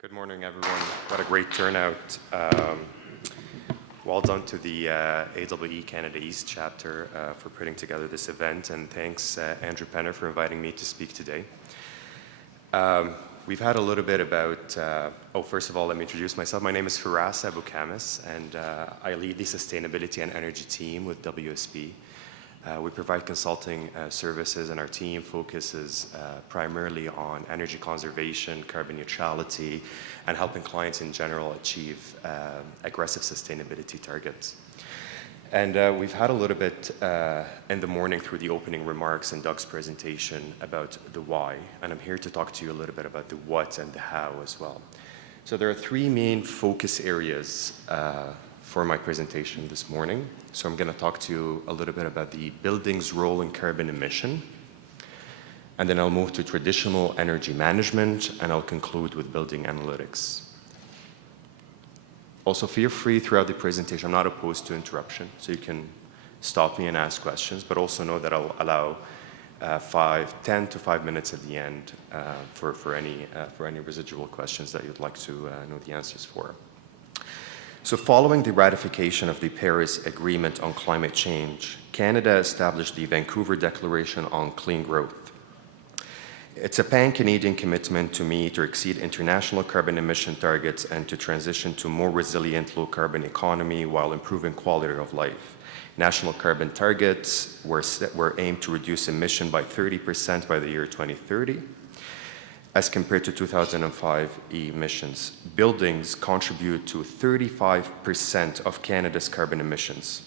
Good morning, everyone. What a great turnout. Well done to the AWE Canada East chapter for putting together this event, and thanks Andrew Penner for inviting me to speak today. We've had a little bit about, first of all, let me introduce myself. My name is Firas Abu Kamis, and I lead the Sustainability and Energy team with WSP. We provide consulting services, and our team focuses primarily on energy conservation, carbon neutrality, and helping clients in general achieve aggressive sustainability targets. And we've had a little bit in the morning through the opening remarks and Doug's presentation about the why, and I'm here to talk to you a little bit about the what and the how as well. So there are three main focus areas for my presentation this morning. So I'm going to talk to you a little bit about the building's role in carbon emission, and then I'll move to traditional energy management, and I'll conclude with building analytics. Also, feel free throughout the presentation, I'm not opposed to interruption, so you can stop me and ask questions, but also know that I'll allow 10 to 5 minutes at the end for any residual questions that you'd like to know the answers for. So following the ratification of the Paris Agreement on Climate Change, Canada established the Vancouver Declaration on Clean Growth. It's a pan-Canadian commitment to meet or exceed international carbon emission targets and to transition to a more resilient low-carbon economy while improving quality of life. National carbon targets were aimed to reduce emission by 30% by the year 2030. As compared to 2005 emissions. Buildings contribute to 35% of Canada's carbon emissions,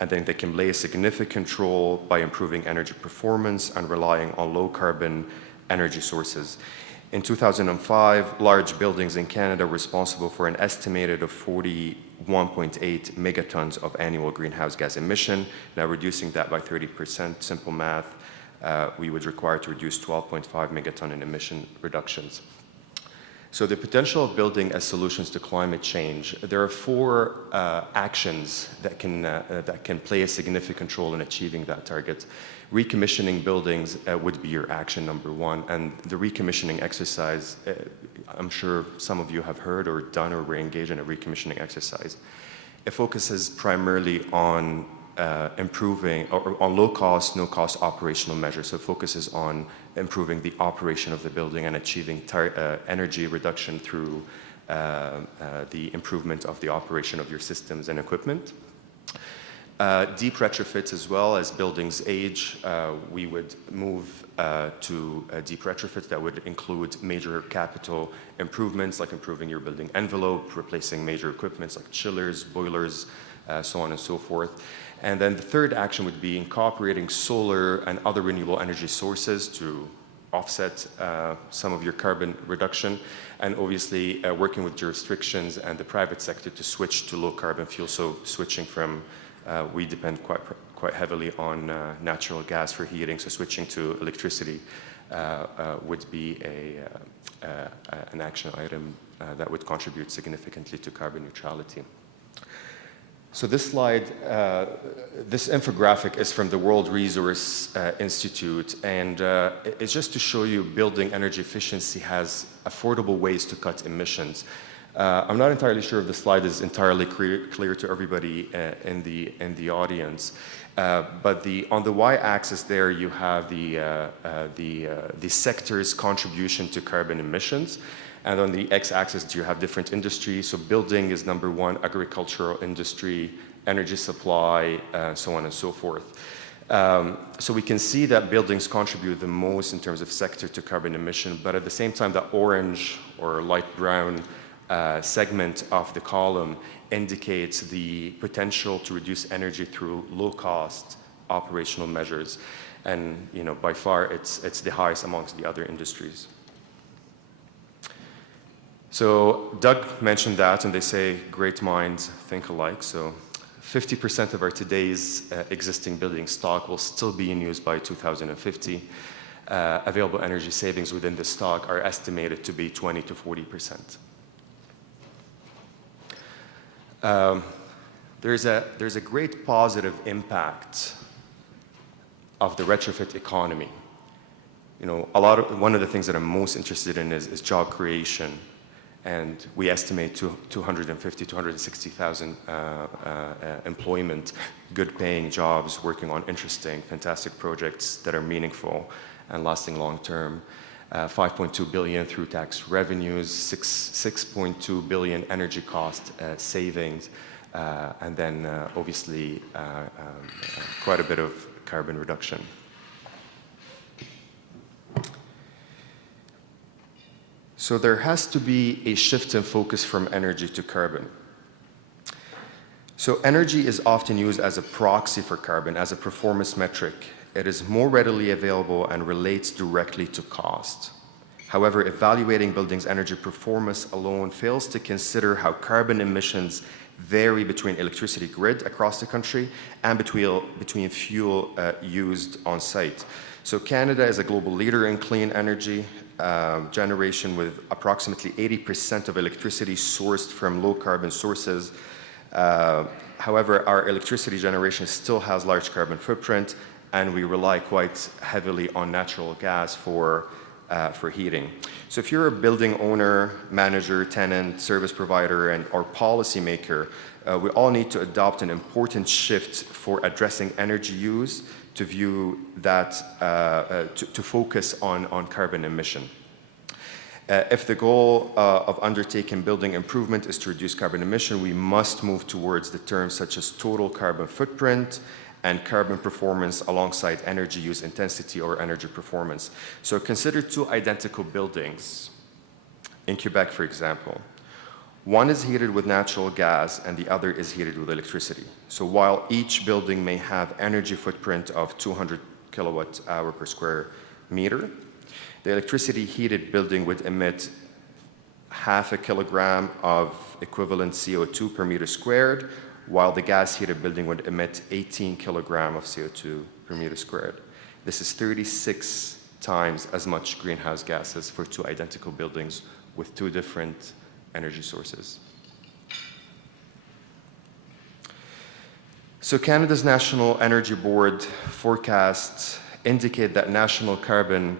and then they can play a significant role by improving energy performance and relying on low-carbon energy sources. In 2005, large buildings in Canada were responsible for an estimated of 41.8 megatons of annual greenhouse gas emission. Now reducing that by 30%, simple math, we would require to reduce 12.5 megaton in emission reductions. So the potential of building as solutions to climate change, there are four actions that can play a significant role in achieving that target. Recommissioning buildings would be your action number one, and the recommissioning exercise, I'm sure some of you have heard or done or were engaged in a recommissioning exercise. It focuses primarily on improving or on low-cost, no-cost operational measures. So it focuses on improving the operation of the building and achieving energy reduction through the improvement of the operation of your systems and equipment. Deep retrofits as well. As buildings age, we would move to deep retrofits that would include major capital improvements like improving your building envelope, replacing major equipments like chillers, boilers, so on and so forth. And then the third action would be incorporating solar and other renewable energy sources to offset some of your carbon reduction, and obviously working with jurisdictions and the private sector to switch to low carbon fuel. So switching from, we depend quite heavily on natural gas for heating, so switching to electricity would be an action item that would contribute significantly to carbon neutrality. So this slide, this infographic is from the World Resource Institute, and it's just to show you building energy efficiency has affordable ways to cut emissions. I'm not entirely sure if the slide is entirely clear to everybody in the audience, but on the y-axis there you have the sector's contribution to carbon emissions. And on the x-axis, you have different industries. So building is number one, agricultural industry, energy supply, so on and so forth. So we can see that buildings contribute the most in terms of sector to carbon emission, but at the same time, the orange or light brown segment of the column indicates the potential to reduce energy through low-cost operational measures. And by far, it's the highest amongst the other industries. So Doug mentioned that, and they say great minds think alike. So 50% of our today's existing building stock will still be in use by 2050. Available energy savings within the stock are estimated to be 20 to 40%. There's a great positive impact of the retrofit economy. One of the things that I'm most interested in is job creation. and we estimate 250, 260,000 employment, good paying jobs working on interesting, fantastic projects that are meaningful and lasting long term. 5.2 billion through tax revenues, 6.2 billion energy cost savings, and then obviously quite a bit of carbon reduction. So there has to be a shift in focus from energy to carbon. So energy is often used as a proxy for carbon, as a performance metric. It is more readily available and relates directly to cost. However, evaluating buildings' energy performance alone fails to consider how carbon emissions vary between electricity grid across the country and between fuel used on site. So Canada is a global leader in clean energy generation, with approximately 80% of electricity sourced from low carbon sources. However, our electricity generation still has large carbon footprint, and we rely quite heavily on natural gas for heating. So if you're a building owner, manager, tenant, service provider, or policymaker, we all need to adopt an important shift for addressing energy use to view that, to focus on carbon emission. If the goal of undertaking building improvement is to reduce carbon emission, we must move towards the terms such as total carbon footprint and carbon performance alongside energy use intensity or energy performance. So consider two identical buildings in Quebec, for example. One is heated with natural gas and the other is heated with electricity. So while each building may have energy footprint of 200 kilowatt hour per square meter, the electricity heated building would emit 0.5 kilogram of equivalent CO2 per meter squared, while the gas heated building would emit 18 kilogram of CO2 per meter squared. This is 36 times as much greenhouse gases for two identical buildings with two different energy sources. So Canada's National Energy Board forecasts indicate that national carbon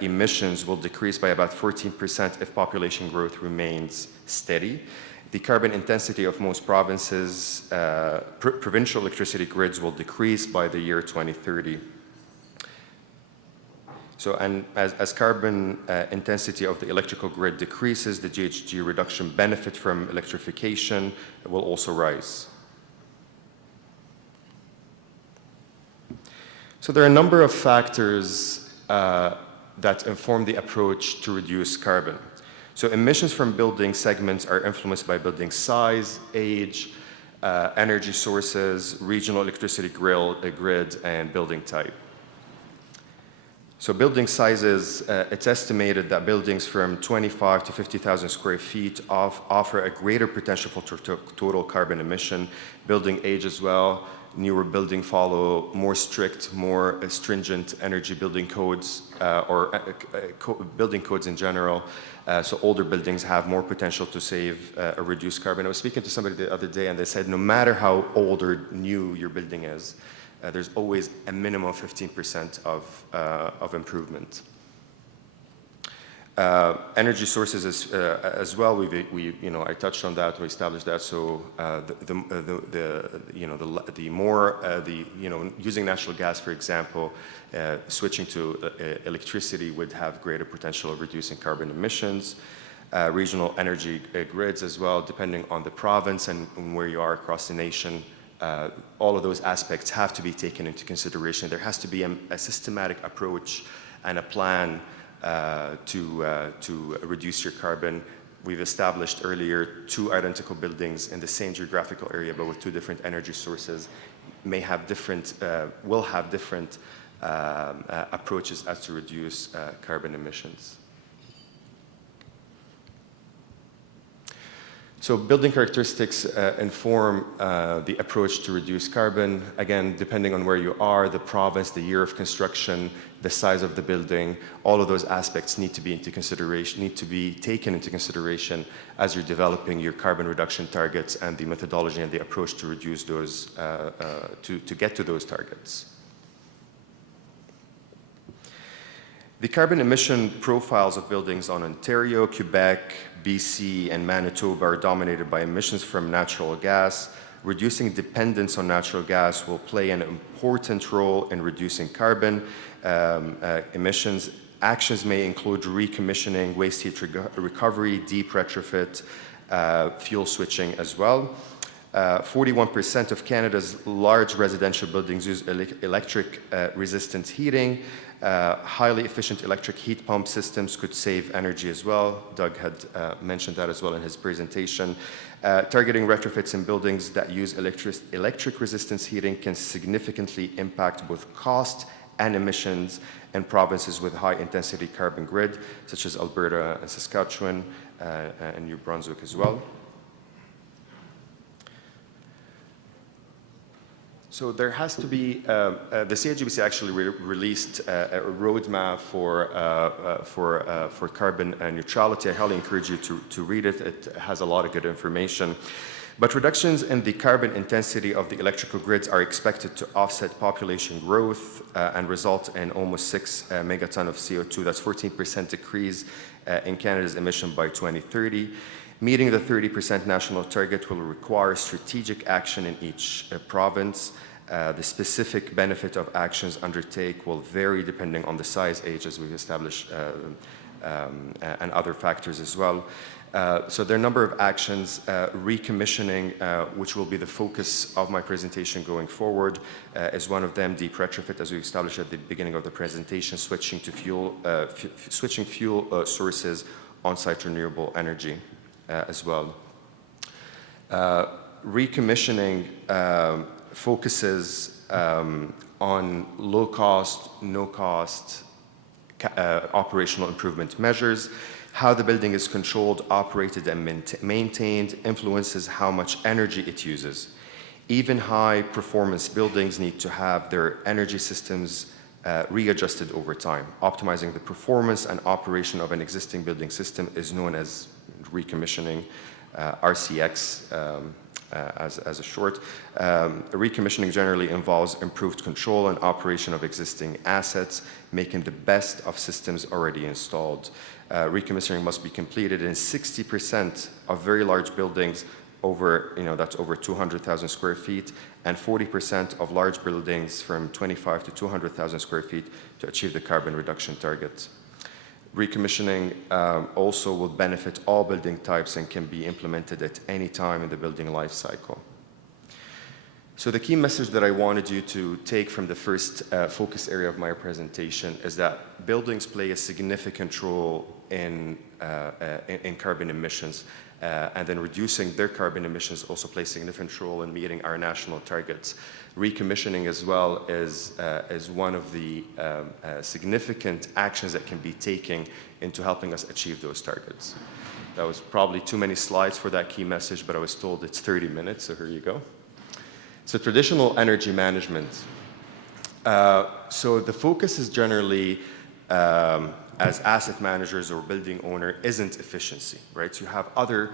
emissions will decrease by about 14% if population growth remains steady. The carbon intensity of most provinces, provincial electricity grids will decrease by the year 2030. So, and as carbon intensity of the electrical grid decreases, the GHG reduction benefit from electrification will also rise. So there are a number of factors that inform the approach to reduce carbon. So emissions from building segments are influenced by building size, age, energy sources, regional electricity grid, and building type. So building sizes, it's estimated that buildings from 25 to 50,000 square feet offer a greater potential for total carbon emission. Building age as well. Newer buildings follow more strict, more stringent energy building codes building codes in general. So older buildings have more potential to save or reduce carbon. I was speaking to somebody the other day and they said no matter how old or new your building is, there's always a minimum of 15% of improvement. Energy sources as well. I touched on that. We established that. So using natural gas, for example, switching to electricity would have greater potential of reducing carbon emissions. Regional energy grids as well, depending on the province and where you are across the nation. All of those aspects have to be taken into consideration. There has to be a systematic approach and a plan to reduce your carbon. We've established earlier two identical buildings in the same geographical area, but with two different energy sources, will have different approaches as to reduce carbon emissions. So building characteristics inform the approach to reduce carbon. Again, depending on where you are, the province, the year of construction, the size of the building, all of those aspects need to be taken into consideration as you're developing your carbon reduction targets and the methodology and the approach to reduce those, to get to those targets. The carbon emission profiles of buildings on Ontario, Quebec, BC, and Manitoba are dominated by emissions from natural gas. Reducing dependence on natural gas will play an important role in reducing carbon emissions. Actions may include recommissioning, waste heat recovery, deep retrofit, fuel switching as well. 41% of Canada's large residential buildings use electric resistant heating. Highly efficient electric heat pump systems could save energy as well. Doug had mentioned that as well in his presentation. Targeting retrofits in buildings that use electric resistance heating can significantly impact both cost and emissions in provinces with high intensity carbon grid, such as Alberta and Saskatchewan and New Brunswick as well. So there has to be, the CIGBC actually released a roadmap for carbon neutrality. I highly encourage you to read it. It has a lot of good information. But reductions in the carbon intensity of the electrical grids are expected to offset population growth and result in almost 6 megaton of CO2. That's 14% decrease in Canada's emission by 2030. Meeting the 30% national target will require strategic action in each province. The specific benefit of actions undertake will vary depending on the size, age, as we've established, and other factors as well. So there are a number of actions. Recommissioning, which will be the focus of my presentation going forward, is one of them. Deep retrofit, as we established at the beginning of the presentation, switching fuel sources, on-site renewable energy as well. Recommissioning focuses on low-cost, no-cost operational improvement measures. How the building is controlled, operated, and maintained influences how much energy it uses. Even high-performance buildings need to have their energy systems readjusted over time. Optimizing the performance and operation of an existing building system is known as recommissioning, RCX as a short. Recommissioning generally involves improved control and operation of existing assets, making the best of systems already installed. Recommissioning must be completed in 60% of very large buildings that's over 200,000 square feet, and 40% of large buildings from 25 to 200,000 square feet to achieve the carbon reduction targets. Recommissioning also will benefit all building types and can be implemented at any time in the building life cycle. So the key message that I wanted you to take from the first focus area of my presentation is that buildings play a significant role in carbon emissions, and then reducing their carbon emissions also plays a significant role in meeting our national targets. Recommissioning as well is one of the significant actions that can be taken into helping us achieve those targets. That was probably too many slides for that key message, but I was told it's 30 minutes, so here you go. So traditional energy management. So the focus is generally, as asset managers or building owner, isn't efficiency, right? So you have other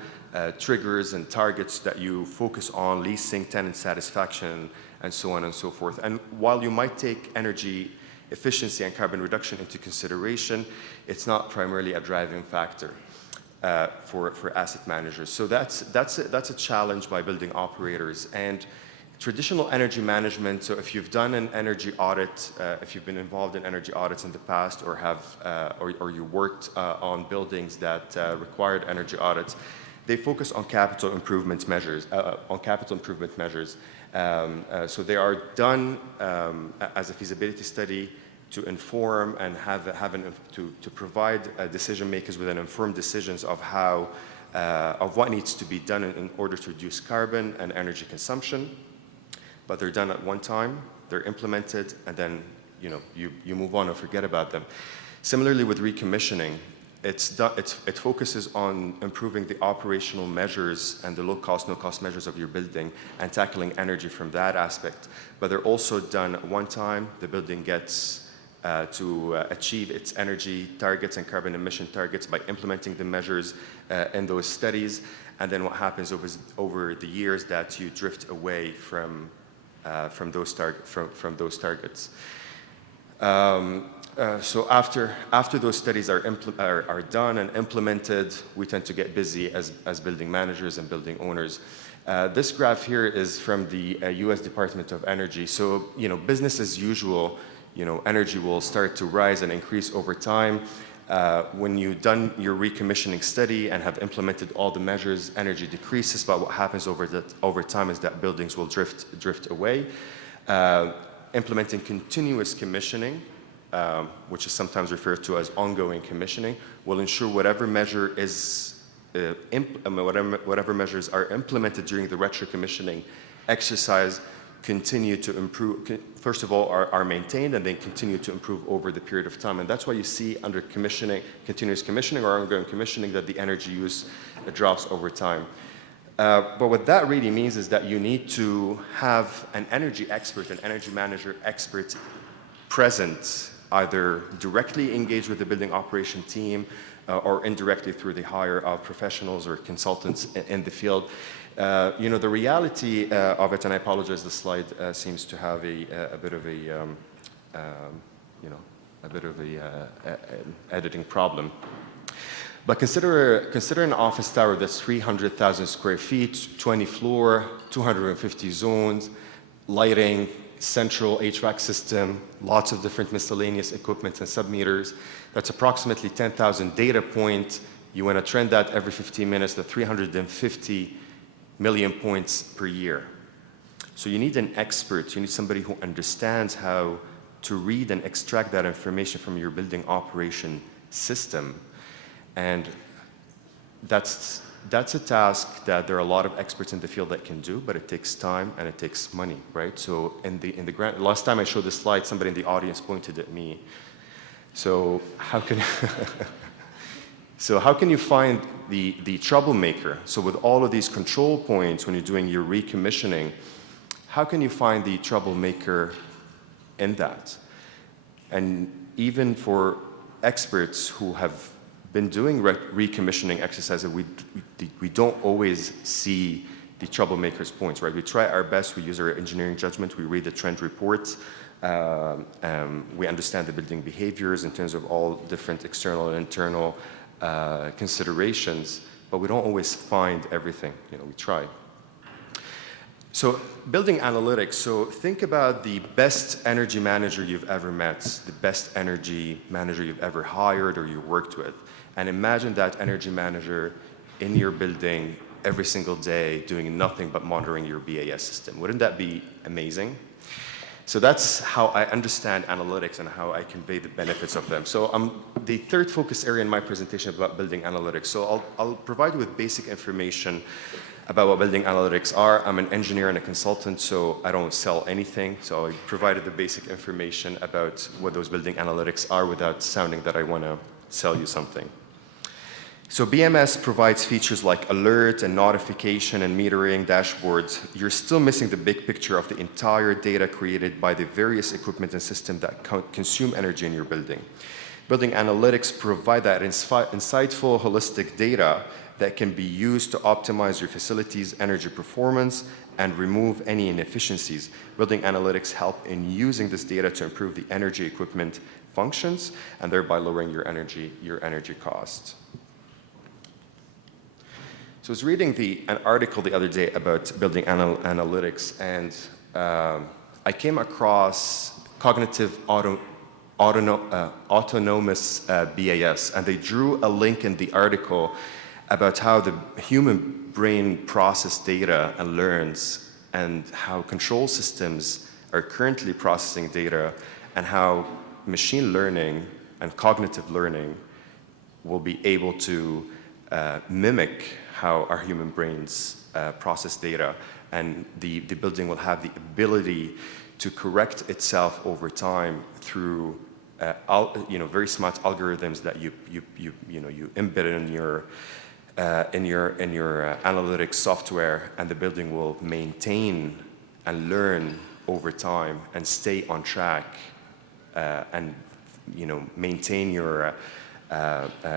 triggers and targets that you focus on, leasing, tenant satisfaction, and so on and so forth. And while you might take energy efficiency and carbon reduction into consideration, it's not primarily a driving factor for asset managers. So that's a challenge by building operators. And traditional energy management, so if you've done an energy audit, if you've been involved in energy audits in the past or or you worked on buildings that required energy audits, they focus on capital improvement measures. So they are done as a feasibility study to inform and to provide decision makers with an informed decisions of of what needs to be done in order to reduce carbon and energy consumption. But they're done at one time, they're implemented, and then you move on and forget about them. Similarly with recommissioning, it focuses on improving the operational measures and the low-cost, no-cost measures of your building and tackling energy from that aspect. But they're also done at one time. The building gets to achieve its energy targets and carbon emission targets by implementing the measures in those studies. And then what happens over the years that you drift away from those targets. So after those studies are done and implemented, we tend to get busy as building managers and building owners. This graph here is from the US Department of Energy. So, business as usual, energy will start to rise and increase over time. When you've done your recommissioning study and have implemented all the measures, energy decreases, but what happens over time is that buildings will drift away. Implementing continuous commissioning, which is sometimes referred to as ongoing commissioning, will ensure whatever measures are implemented during the retro-commissioning exercise continue to improve, first of all, are maintained and then continue to improve over the period of time. And that's why you see under commissioning, continuous commissioning or ongoing commissioning, that the energy use drops over time. But what that really means is that you need to have an energy expert, an energy manager expert present, either directly engaged with the building operation team or indirectly through the hire of professionals or consultants in the field. The reality of it, and I apologize, the slide seems to have a bit of editing problem. But consider an office tower that's 300,000 square feet, 20 floor, 250 zones, lighting, central HVAC system, lots of different miscellaneous equipment and submeters. That's approximately 10,000 data points. You want to trend that every 15 minutes to 350 million points per year. So you need an expert. You need somebody who understands how to read and extract that information from your building operation system. And that's a task that there are a lot of experts in the field that can do, but it takes time and it takes money, right? So in the grant, last time I showed this slide, somebody in the audience pointed at me. So how can you find the troublemaker? So with all of these control points, when you're doing your recommissioning, how can you find the troublemaker in that? And even for experts who have been doing recommissioning exercises, we don't always see the troublemaker's points, right? We try our best, we use our engineering judgment, we read the trend reports, we understand the building behaviors in terms of all different external and internal considerations, but we don't always find everything, we try. So building analytics, so think about the best energy manager you've ever met, the best energy manager you've ever hired or you worked with. And imagine that energy manager in your building every single day doing nothing but monitoring your BAS system. Wouldn't that be amazing? So that's how I understand analytics and how I convey the benefits of them. So the third focus area in my presentation about building analytics. So I'll provide you with basic information about what building analytics are. I'm an engineer and a consultant, so I don't sell anything. So I provided the basic information about what those building analytics are without sounding that I want to sell you something. So BMS provides features like alert and notification and metering dashboards. You're still missing the big picture of the entire data created by the various equipment and systems that consume energy in your building. Building analytics provide that insightful, holistic data that can be used to optimize your facility's energy performance and remove any inefficiencies. Building analytics help in using this data to improve the energy equipment functions and thereby lowering your energy costs. So I was reading an article the other day about building analytics, and I came across cognitive autonomous BAS, and they drew a link in the article about how the human brain processes data and learns, and how control systems are currently processing data, and how machine learning and cognitive learning will be able to mimic how our human brains process data, and the building will have the ability to correct itself over time through very smart algorithms that you embed in your analytics software, and the building will maintain and learn over time and stay on track and maintain your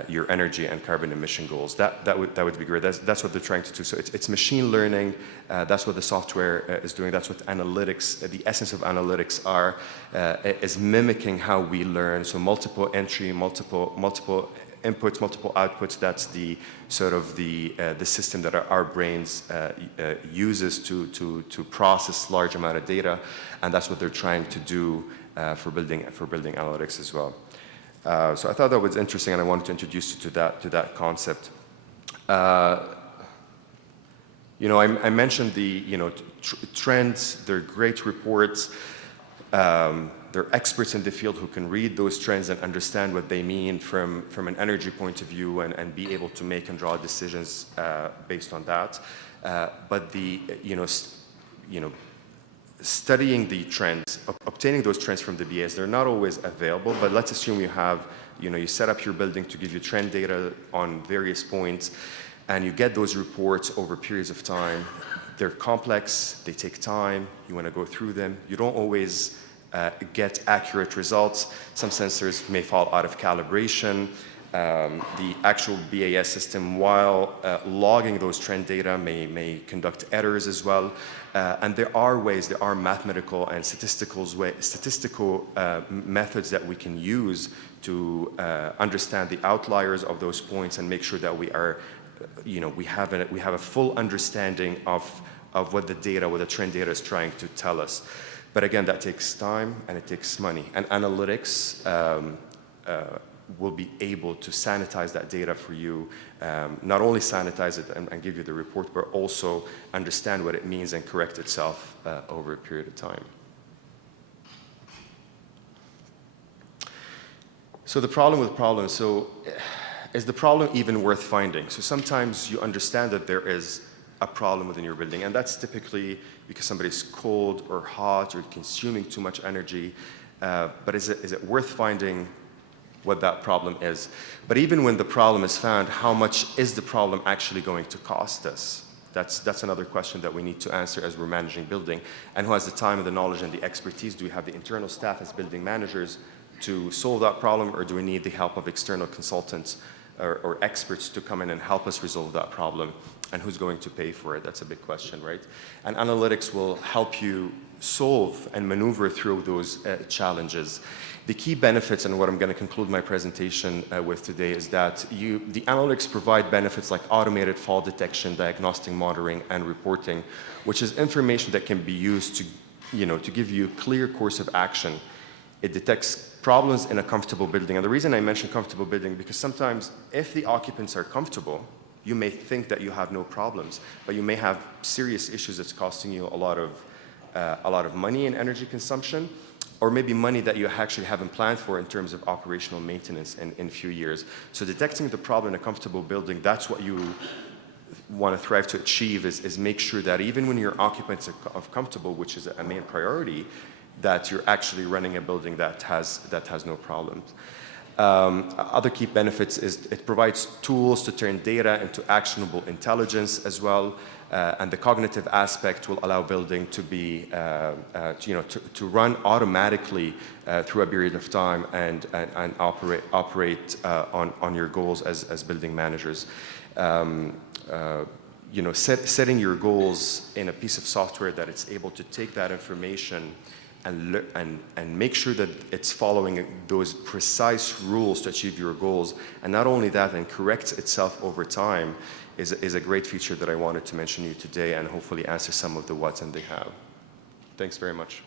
your energy and carbon emission goals. That would be great. That's what they're trying to do. So it's machine learning. That's what the software is doing. That's what analytics, the essence of analytics are, is mimicking how we learn. So multiple entry, multiple inputs, multiple outputs. That's the sort of the system that our brains uses to process large amount of data, and that's what they're trying to do for building analytics as well. So I thought that was interesting, and I wanted to introduce you to that concept. You know, I mentioned the trends. They're great reports. They're experts in the field who can read those trends and understand what they mean from an energy point of view and be able to make and draw decisions based on that. But studying the trends, obtaining those trends from the BAs, they're not always available, but let's assume you have, you set up your building to give you trend data on various points, and you get those reports over periods of time. They're complex, they take time, you want to go through them. You don't always get accurate results. Some sensors may fall out of calibration. The actual BAS system, while logging those trend data, may conduct errors as well. And there are mathematical and statistical methods that we can use to understand the outliers of those points and make sure that we are, we have a full understanding of what the trend data is trying to tell us. But again, that takes time and it takes money. And analytics will be able to sanitize that data for you, not only sanitize it and give you the report, but also understand what it means and correct itself over a period of time. So the problem with problems, so is the problem even worth finding? So sometimes you understand that there is a problem within your building, and that's typically because somebody's cold or hot or consuming too much energy, but is it worth finding what that problem is? But even when the problem is found, how much is the problem actually going to cost us? That's another question that we need to answer as we're managing building. And who has the time and the knowledge and the expertise? Do we have the internal staff as building managers to solve that problem, or do we need the help of external consultants or experts to come in and help us resolve that problem? And who's going to pay for it? That's a big question, right? And analytics will help you solve and maneuver through those challenges. The key benefits, and what I'm going to conclude my presentation with today, is that the analytics provide benefits like automated fault detection, diagnostic monitoring, and reporting, which is information that can be used to, to give you a clear course of action. It detects problems in a comfortable building. And the reason I mention comfortable building, because sometimes if the occupants are comfortable, you may think that you have no problems, but you may have serious issues that's costing you a lot of money in energy consumption, or maybe money that you actually haven't planned for in terms of operational maintenance in a few years. So detecting the problem in a comfortable building, that's what you want to thrive to achieve, is make sure that even when your occupants are comfortable, which is a main priority, that you're actually running a building that has no problems. Other key benefits is it provides tools to turn data into actionable intelligence as well, and the cognitive aspect will allow building to be, to run automatically through a period of time and operate on your goals as building managers. Setting your goals in a piece of software that it's able to take that information and make sure that it's following those precise rules to achieve your goals, and not only that, and corrects itself over time, is a great feature that I wanted to mention to you today, and hopefully answer some of the whats and the how. Thanks very much.